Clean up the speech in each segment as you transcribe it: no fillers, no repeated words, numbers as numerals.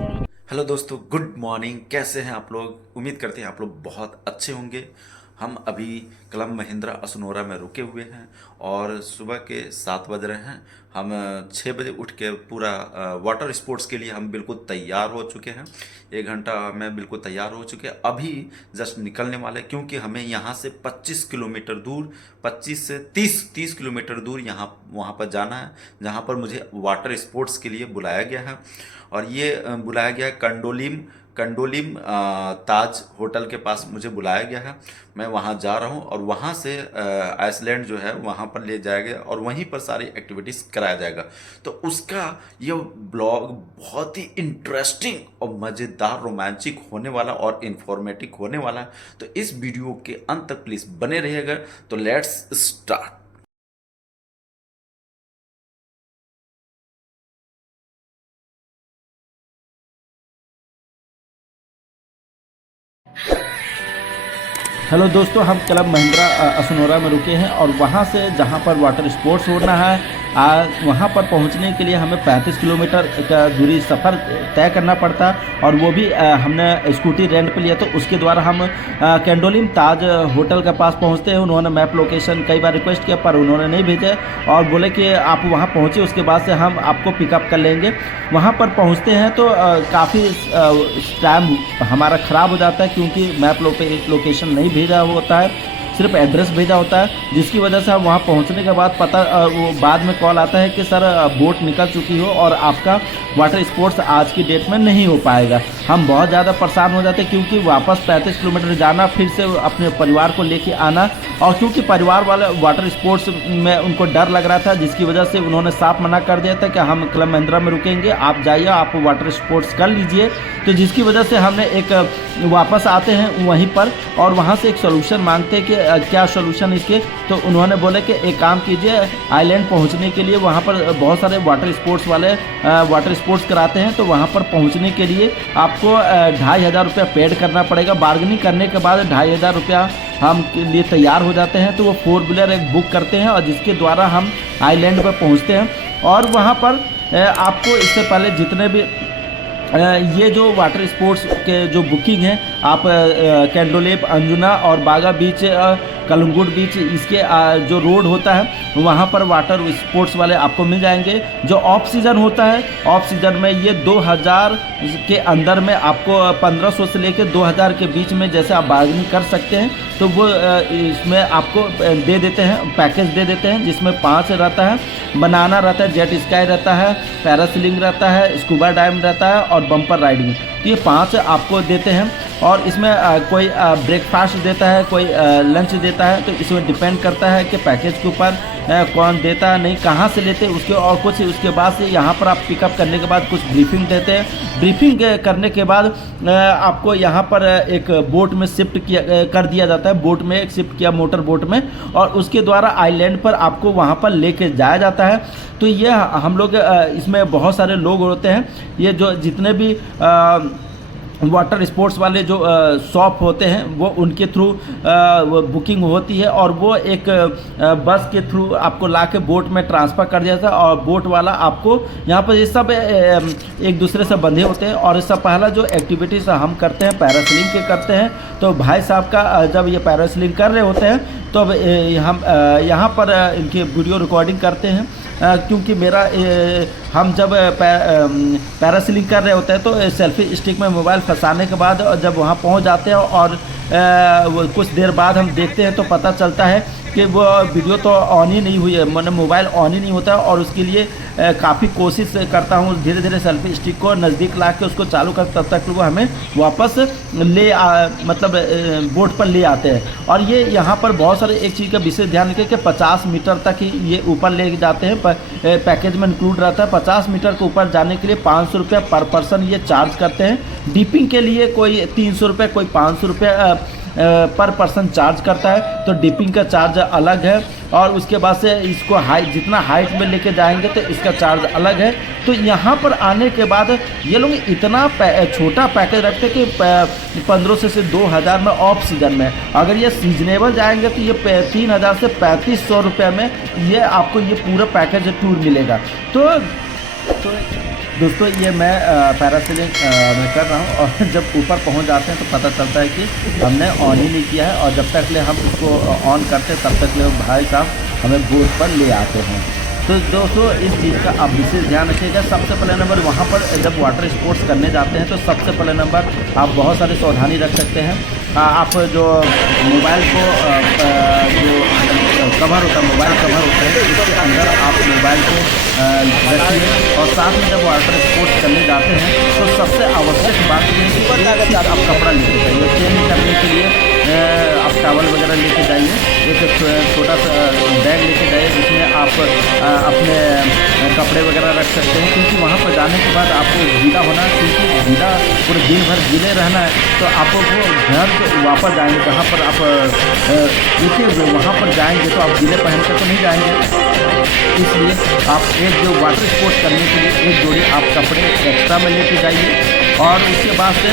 Hello दोस्तों, good morning. कैसे हैं आप लोग? उम्मीद करते हैं आप लोग बहुत अच्छे होंगे। हम अभी क्लब महिंद्रा असनोरा में रुके हुए हैं और सुबह के 7 बज रहे हैं। हम 6 बजे उठ के पूरा वाटर स्पोर्ट्स के लिए हम बिल्कुल तैयार हो चुके हैं। 1 घंटा में बिल्कुल तैयार हो चुके हैं। अभी जस्ट निकलने वाले, क्योंकि हमें यहाँ से 25 किलोमीटर दूर, 25 से 30 किलोमीटर दूर यहाँ वहाँ पर जाना है, जहाँ पर मुझे वाटर स्पोर्ट्स के लिए बुलाया गया है। और ये बुलाया गया है कंडोलिम कंडोलिम ताज होटल के पास मुझे बुलाया गया है। मैं वहाँ जा रहा हूँ और वहाँ से आइसलैंड जो है वहाँ पर ले जाया गया और वहीं पर सारी एक्टिविटीज़ कराया जाएगा। तो उसका ये ब्लॉग बहुत ही इंटरेस्टिंग और मज़ेदार, रोमांचिक होने वाला और इन्फॉर्मेटिव होने वाला है। तो इस वीडियो के अंत तक प्लीज़ बने रहिएगा। तो लेट्स स्टार्ट। हेलो दोस्तों, हम क्लब महिंद्रा असनोरा में रुके हैं और वहाँ से जहाँ पर वाटर स्पोर्ट्स होना है वहाँ पर पहुँचने के लिए हमें 35 किलोमीटर का दूरी सफ़र तय करना पड़ता। और वो भी हमने स्कूटी रेंट पे लिया, तो उसके द्वारा हम कैंडोलिम ताज होटल के पास पहुँचते हैं। उन्होंने मैप लोकेशन कई बार रिक्वेस्ट किया पर उन्होंने नहीं भेजा और बोले कि आप वहाँ पहुँचे, उसके बाद से हम आपको पिकअप कर लेंगे। वहाँ पर पहुँचते हैं तो काफ़ी टाइम हमारा ख़राब हो जाता है, क्योंकि मैप लोकेशन नहीं भेजा होता है, सिर्फ एड्रेस भेजा होता है, जिसकी वजह से हम वहाँ पहुँचने के बाद वो बाद में कॉल आता है कि सर बोट निकल चुकी हो और आपका वाटर स्पोर्ट्स आज की डेट में नहीं हो पाएगा। हम बहुत ज़्यादा परेशान हो जाते हैं, क्योंकि वापस 35 किलोमीटर जाना, फिर से अपने परिवार को लेके आना, और क्योंकि परिवार वाले वाटर स्पोर्ट्स में उनको डर लग रहा था, जिसकी वजह से उन्होंने साफ मना कर दिया था कि हम क्लब महिंद्रा में रुकेंगे, आप जाइए, आप वाटर स्पोर्ट्स कर लीजिए। तो जिसकी वजह से हमने एक वापस आते हैं वहीं पर और वहाँ से एक सोल्यूशन मांगते हैं कि क्या सोल्यूशन इसके। तो उन्होंने बोले कि एक काम कीजिए, आइलैंड पहुँचने के लिए वहाँ पर बहुत सारे वाटर स्पोर्ट्स वाले वाटर स्पोर्ट्स कराते हैं, तो वहाँ पर पहुँचने के लिए आपको 2,500 रुपया पेड करना पड़ेगा। बार्गेनिंग करने के बाद 2,500 रुपया हम के लिए तैयार हो जाते हैं। तो वो 4 व्हीलर एक बुक करते हैं और जिसके द्वारा हम आइलैंड पर पहुँचते हैं। और वहाँ पर आपको इससे पहले जितने भी ये जो वाटर स्पोर्ट्स के जो बुकिंग है, आप कैंडोलेप, अंजुना और बागा बीच, कलंगुट बीच, इसके जो रोड होता है वहाँ पर वाटर स्पोर्ट्स वाले आपको मिल जाएंगे। जो ऑफ सीज़न होता है, ऑफ सीज़न में ये 2,000 के अंदर में आपको 1,500 से लेकर 2,000 के बीच में जैसे आप बार्गेनिंग कर सकते हैं, तो वो इसमें आपको दे देते हैं, पैकेज दे देते हैं, जिसमें 5 रहता है, बनाना रहता है, जेट स्काई रहता है, पैरासीलिंग रहता है, स्कूबा डाइव रहता है और बम्पर राइडिंग। तो ये 5 आपको देते हैं और इसमें कोई ब्रेकफास्ट देता है, कोई लंच देता है। तो इसमें डिपेंड करता है कि पैकेज के ऊपर कौन देता है, नहीं कहाँ से लेते उसके, और कुछ उसके बाद से यहाँ पर आप पिकअप करने के बाद कुछ ब्रीफिंग देते हैं। ब्रीफिंग करने के बाद आपको यहाँ पर एक बोट में शिफ्ट कर दिया जाता है, बोट में एक शिफ्ट किया, मोटर बोट में, और उसके द्वारा आइलैंड पर आपको वहाँ पर लेके जाया जाता है। तो ये हम लोग इसमें बहुत सारे लोग होते हैं, ये जो जितने भी वाटर स्पोर्ट्स वाले जो शॉप होते हैं वो उनके थ्रू बुकिंग होती है और वो एक बस के थ्रू आपको लाके बोट में ट्रांसफ़र कर दिया जाता है। और बोट वाला आपको यहाँ पर ये सब एक दूसरे से बंधे होते हैं। और इससे पहला जो एक्टिविटीज़ हम करते हैं पैरासीलिंग के करते हैं, तो भाई साहब का जब ये पैरासीलिंग कर रहे होते हैं तो अब हम यहाँ पर इनकी वीडियो रिकॉर्डिंग करते हैं, क्योंकि हम जब पैरासीलिंग कर रहे होते हैं तो सेल्फी स्टिक में मोबाइल फंसाने के बाद जब वहाँ पहुँच जाते हैं और कुछ देर बाद हम देखते हैं तो पता चलता है कि वो वीडियो तो ऑन ही नहीं हुई है, मतलब मोबाइल ऑन ही नहीं होता। और उसके लिए काफ़ी कोशिश करता हूँ, धीरे धीरे सेल्फी स्टिक को नज़दीक ला के उसको चालू कर, तब तक वो हमें वापस मतलब बोट पर ले आते हैं। और ये यहाँ पर बहुत सारे एक चीज़ का विशेष ध्यान रखें कि 50 मीटर तक ही ये ऊपर ले जाते हैं, पैकेज में इंक्लूड रहता है। 50 मीटर के ऊपर जाने के लिए 500 रुपया पर पर्सन ये चार्ज करते हैं। डिपिंग के लिए कोई 300 रुपये, कोई 500 रुपये पर पर्सन चार्ज करता है, तो डिपिंग का चार्ज अलग है। और उसके बाद से इसको जितना हाइट में लेके जाएंगे तो इसका चार्ज अलग है। तो यहाँ पर आने के बाद ये लोग इतना छोटा पैकेज रखते हैं कि 1500 से 2000 में ऑफ सीजन में, अगर ये सीजनेबल जाएंगे तो ये 3000 से 3500 रुपये में ये आपको ये पूरा पैकेज टूर मिलेगा। तो दोस्तों ये मैं पैरासेलिंग मैं कर रहा हूँ और जब ऊपर पहुँच जाते हैं तो पता चलता है कि हमने ऑन ही नहीं किया है, और जब तक ले हम इसको ऑन करते हैं तब तक ले भाई साहब हमें बोर्ड पर ले आते हैं। तो दोस्तों इस चीज़ का आप विशेष ध्यान रखिएगा। सबसे पहले नंबर वहाँ पर जब वाटर स्पोर्ट्स करने जाते हैं तो सबसे पहले नंबर आप बहुत सारी सावधानी रख सकते हैं। आप जो मोबाइल को जो कवर होता है, मोबाइल कवर होता है, उसके अंदर आप मोबाइल को रखिए। और साथ में जब वाटर स्पोर्ट्स करने जाते हैं तो सबसे आवश्यक बात यह है कि आप कपड़ा लेके जाइए। चेंज करने के लिए आप टॉवल वगैरह लेके जाइए, एक छोटा सा बैग लेके जाइए जिसमें आप अपने कपड़े वगैरह रख सकते हैं, क्योंकि वहाँ पर जाने के बाद आपको गीला होना है, क्योंकि गीला पूरे दिन भर गीले रहना है। तो आपको घर वापस जाएंगे जहाँ पर आप रुके हुए वहाँ पर जाएंगे तो आप गीले पहन कर तो नहीं जाएंगे। इसलिए आप एक जो वाटर स्पोर्ट्स करने के लिए एक जोड़ी आप कपड़े एक्स्ट्रा में लेके जाइए। और उसके बाद से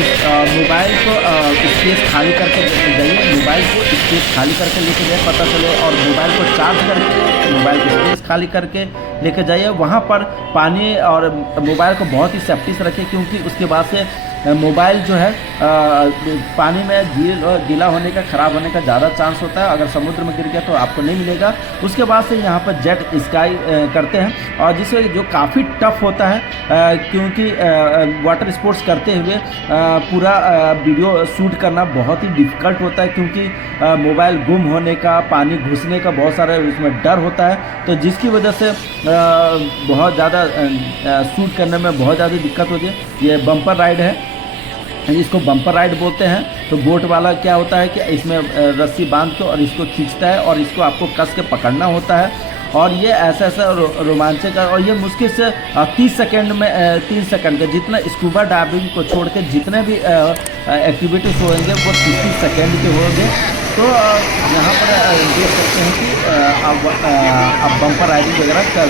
इस मोबाइल को स्पेस खाली करके जाइए, मोबाइल को स्पेस खाली करके लेके जाइए, पता चले। और मोबाइल को चार्ज करके मोबाइल को स्पेस खाली करके लेके जाइए। वहाँ पर पानी और मोबाइल को बहुत ही सेफ्टी से रखें, क्योंकि उसके बाद से मोबाइल जो है पानी में गीला होने का, ख़राब होने का ज़्यादा चांस होता है। अगर समुद्र में गिर गया तो आपको नहीं मिलेगा। उसके बाद से यहाँ पर जेट स्काई करते हैं, और जिससे जो काफ़ी टफ होता है, क्योंकि वाटर स्पोर्ट्स करते हुए पूरा वीडियो शूट करना बहुत ही डिफ़िकल्ट होता है, क्योंकि मोबाइल गुम होने का, पानी घुसने का बहुत सारा उसमें डर होता है। तो जिसकी वजह से बहुत ज़्यादा शूट करने में बहुत ज़्यादा दिक्कत होती है। ये बम्पर राइड है, इसको बम्पर राइड बोलते हैं। तो बोट वाला क्या होता है कि इसमें रस्सी बांध के और इसको खींचता है और इसको आपको कस के पकड़ना होता है। और ये ऐसा रोमांचक है, और ये मुश्किल से 30 सेकंड में 3 सेकंड का, जितना स्कूबा डाइविंग को छोड़ के जितने भी एक्टिविटीज़ होंगे वो 30 सेकंड के होंगे। तो यहाँ पर देख सकते हैं कि आप बम्पर राइडिंग वगैरह कर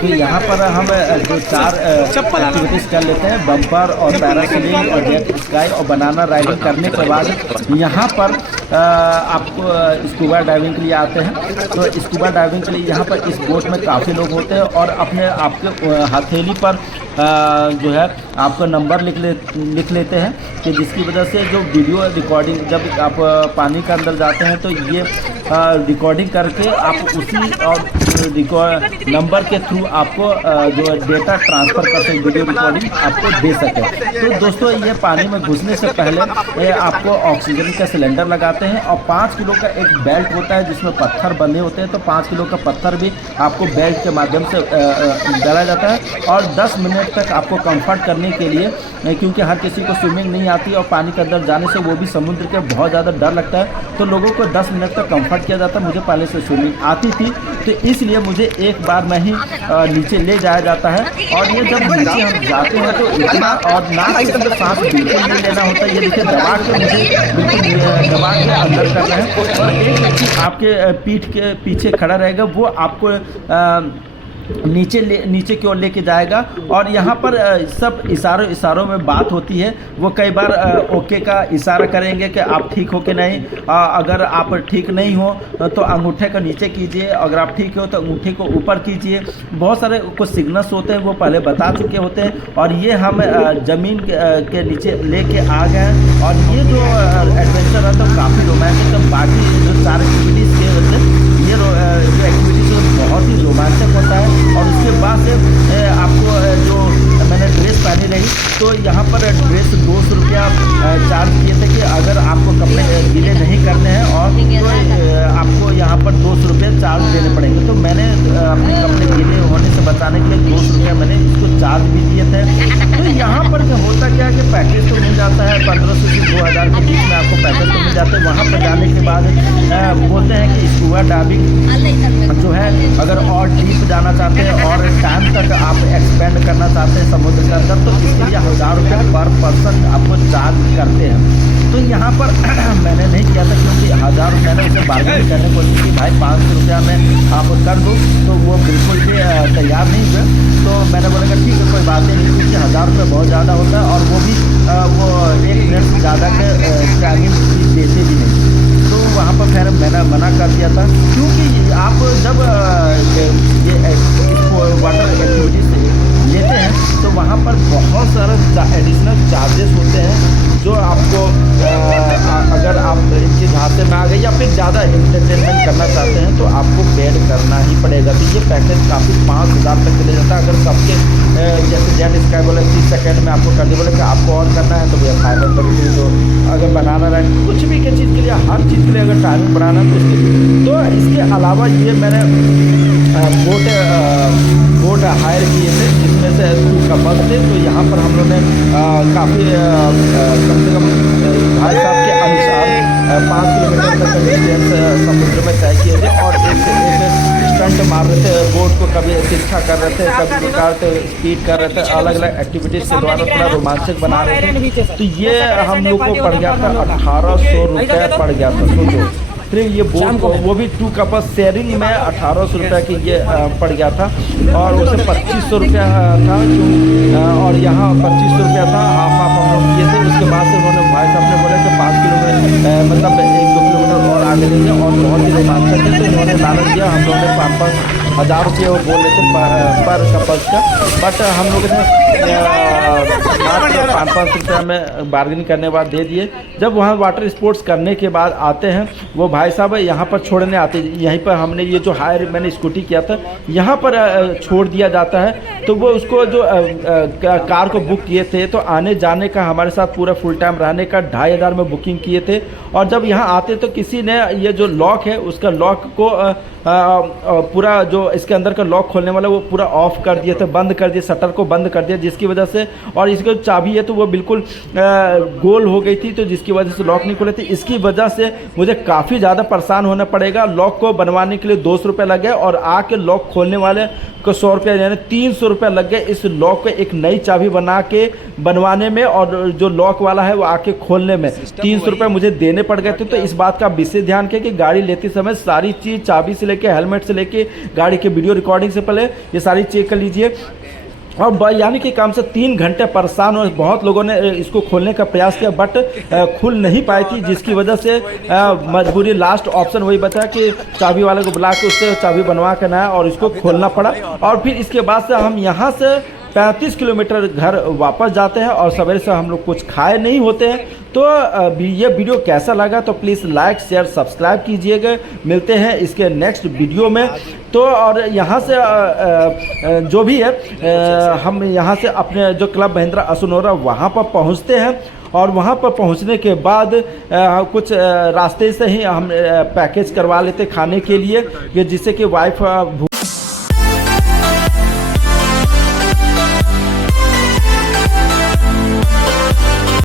तो यहाँ पर हम जो 4 एक्टिविटीज़ कर लेते हैं, बम्पर और पैरासेलिंग और जेट स्काई और बनाना राइडिंग करने के बाद यहाँ पर आपको स्कूबा डाइविंग के लिए आते हैं। तो स्कूबा डाइविंग के लिए यहाँ पर इस बोट में काफ़ी लोग होते हैं, और अपने आपके हथेली पर जो है आपका नंबर लिख लेते हैं, कि जिसकी वजह से जो वीडियो रिकॉर्डिंग, जब आप पानी के अंदर जाते हैं तो ये रिकॉर्डिंग करके आप उसी और नंबर के थ्रू आपको जो डेटा ट्रांसफ़र करते हैं, वीडियो रिकॉर्डिंग आपको दे सके। तो दोस्तों ये पानी में घुसने से पहले आपको ऑक्सीजन का सिलेंडर लगाते हैं, और 5 किलो का एक बेल्ट होता है जिसमें पत्थर बंधे होते हैं। तो 5 किलो का पत्थर भी आपको बेल्ट के माध्यम से डाला जाता है। और 10 मिनट तक आपको कंफर्ट करने के लिए, क्योंकि हर किसी को स्विमिंग नहीं आती और पानी के अंदर जाने से वो भी समुद्र के बहुत ज़्यादा डर लगता है, तो लोगों को 10 मिनट तक कंफर्ट किया जाता है। मुझे पहले से स्विमिंग आती थी, तो इसलिए मुझे एक बार में ही नीचे ले जाया जाता है। और ये जब नीचे हम जाते हैं तो इतना और नाक के अंदर सांस बिल्कुल नहीं लेना होता। ये देखिए दबा के मुझे बिल्कुल दबा के अंदर कर रहे हैं। और एक व्यक्ति आपके पीठ के पीछे खड़ा रहेगा, वो आपको नीचे की ओर लेके जाएगा। और यहाँ पर सब इशारों में बात होती है। वो कई बार ओके का इशारा करेंगे कि आप ठीक हो कि नहीं। अगर आप ठीक नहीं हो तो अंगूठे को नीचे कीजिए, अगर आप ठीक हो तो अंगूठे को ऊपर कीजिए। बहुत सारे कुछ सिग्नल्स होते हैं, वो पहले बता चुके होते हैं। और ये हम ज़मीन के नीचे लेके आ गए हैं। और ये जो एडवेंचर है तो काफ़ी रोमांटिक है। बाकी जो 4 एक्टिविटीज़ के वजह से ये जो एक्टिविटीज़ बहुत ही रोमांचक होता है। और उसके बाद से आपको जो मैंने ड्रेस पहनी रही, तो यहाँ पर ड्रेस 200 रुपया चार्ज किए थे कि अगर आपको कपड़े गीले नहीं करने हैं और तो आपको यहाँ पर 200 रुपये चार्ज देने पड़ेंगे। तो मैंने अपने कपड़े गीले होने से बचाने के लिए 200 रुपया मैंने इसको चार्ज भी दिए थे। तो यहाँ पर होता क्या है कि पैकेज तो मिल जाता है 1500 से 2000 के बीच में आपको पैकेज तो मिल जाते हैं। वहाँ पर जाने के बाद बोलते हैं कि स्कूबा डाइविंग जो है, अगर और डीप जाना चाहते हैं और टाइम तक आप एक्सपेंड करना चाहते हैं समुद्र के अंदर, तो इसके लिए 1000 रुपये पर पर्सन आपको चार्ज करते हैं। तो यहाँ पर मैंने नहीं किया था, क्योंकि 1000 मैंने उसे बार्गेनिंग करने को की भाई 500 रुपया में आप कर दो, तो वो बिल्कुल भी तैयार नहीं हुए। तो मैंने बोला कि ठीक है कोई बात नहीं, क्योंकि 1000 रुपये बहुत ज़्यादा होता है। और वो भी वो 1 मिनट से ज़्यादा के टाइमिंग देते भी नहीं। तो वहाँ पर फिर मैंने मना कर दिया था, क्योंकि आप जब ये वाटर एक्टिविटीज लेते हैं तो वहाँ पर बहुत सारा एडिशनल चार्जेस होते हैं, जो आपको अगर आप इनके झांसे में आ गए या फिर ज़्यादा एंटरटेनमेंट करना चाहते हैं तो आपको पेड करना ही पड़ेगा। तो ये पैकेज काफ़ी 5000 तक चले जाता है। अगर सबके जैसे जेट स्काई बोले 30 सेकंड में आपको कर दिया, बोले कि आपको और करना है तो भैया 500 रुपये दो। अगर बनाना रहे कुछ भी के चीज़ के लिए, हर चीज़ के लिए अगर टाइमिंग बढ़ाना तो इसके अलावा ये मैंने बोट हायर किए थे, जिसमें से 2 कपल थे। तो यहाँ पर हम लोगों ने काफ़ी कम से कम भाई साहब के अनुसार 5 किलोमीटर तक डिस्टेंस समुद्र में तय किए थे। और एक स्टंट मार रहे थे, बोट को कभी तिरछा कर रहे थे, कभी उतारते स्पीड कर रहे थे, अलग अलग एक्टिविटीज़ के द्वारा थोड़ा रोमांचक बना रहे थे। तो ये हम लोग को पड़ गया था 1800 रुपये पड़ गया था, सोचो। फिर ये बोट को वो भी 2 कपल शेयरिंग में 1800 रुपये की ये पड़ गया था। और उसे 2500 रुपया था, और यहाँ 2500 रुपया था। हाफ हम लोग किए थे। उसके बाद से उन्होंने भाई साहब ने बोला कि 5 किलोमीटर मतलब 1-2 किलोमीटर और आगे लेंगे, और बहुत ही रोमांचक है। तो इन्होंने लालच दिया। हम लोगों ने 5-5 हज़ार रुपये वो बोल रहे थे पर कपल्स का, बट हम लोग ने 500 रुपये में बार्गेनिंग करने के बाद दे दिए। जब वहाँ वाटर स्पोर्ट्स करने के बाद आते हैं, वो भाई साहब यहाँ पर छोड़ने आते हैं। यहीं पर हमने ये जो हायर मैंने स्कूटी किया था, यहाँ पर छोड़ दिया जाता है। तो वो उसको जो कार को बुक किए थे, तो आने जाने का हमारे साथ पूरा फुल टाइम रहने का 2500 में बुकिंग किए थे। और जब यहाँ आते तो किसी ने ये जो लॉक है उसका लॉक को पूरा जो इसके अंदर का लॉक खोलने वाला वो पूरा ऑफ कर दिए थे, बंद कर दिए, शटर को बंद कर दिया, जिसकी वजह से, और इसकी चाबी है तो वो बिल्कुल गोल हो गई थी, तो जिसकी वजह से लॉक नहीं खुले थे। इसकी वजह से मुझे काफ़ी ज़्यादा परेशान होना पड़ेगा। लॉक को बनवाने के लिए 200 रुपये लग गए, और आके लॉक खोलने वाले को 100 रुपये, यानी 300 रुपये लग गए इस लॉक को एक नई चाबी बनवाने में, और जो लॉक वाला है वो आके खोलने में 300 रुपये मुझे देने पड़ गए थे। तो इस बात का विशेष ध्यान किया कि गाड़ी लेते समय सारी चीज़, चाबी से लेके हेलमेट से लेके गाड़ी के वीडियो रिकॉर्डिंग से पहले ये सारी चेक कर लीजिए। और यानी कि काम से 3 घंटे परेशान हुए। बहुत लोगों ने इसको खोलने का प्रयास किया, बट खुल नहीं पाई थी, जिसकी वजह से मजबूरी लास्ट ऑप्शन वही बचा कि चाबी वाले को बुला के उससे चाबी बनवा कर ना और इसको खोलना पड़ा। और फिर इसके बाद से हम यहाँ से 35 किलोमीटर घर वापस जाते हैं, और सवेरे से हम लोग कुछ खाए नहीं होते हैं। तो ये वीडियो कैसा लगा तो प्लीज़ लाइक शेयर सब्सक्राइब कीजिएगा। मिलते हैं इसके नेक्स्ट वीडियो में। तो और यहाँ से जो भी है, हम यहाँ से अपने जो क्लब महिंद्रा असनोरा वहाँ पर पहुँचते हैं, और वहाँ पर पहुँचने के बाद कुछ रास्ते से ही हम पैकेज करवा लेते खाने के लिए, जिससे कि वाइफ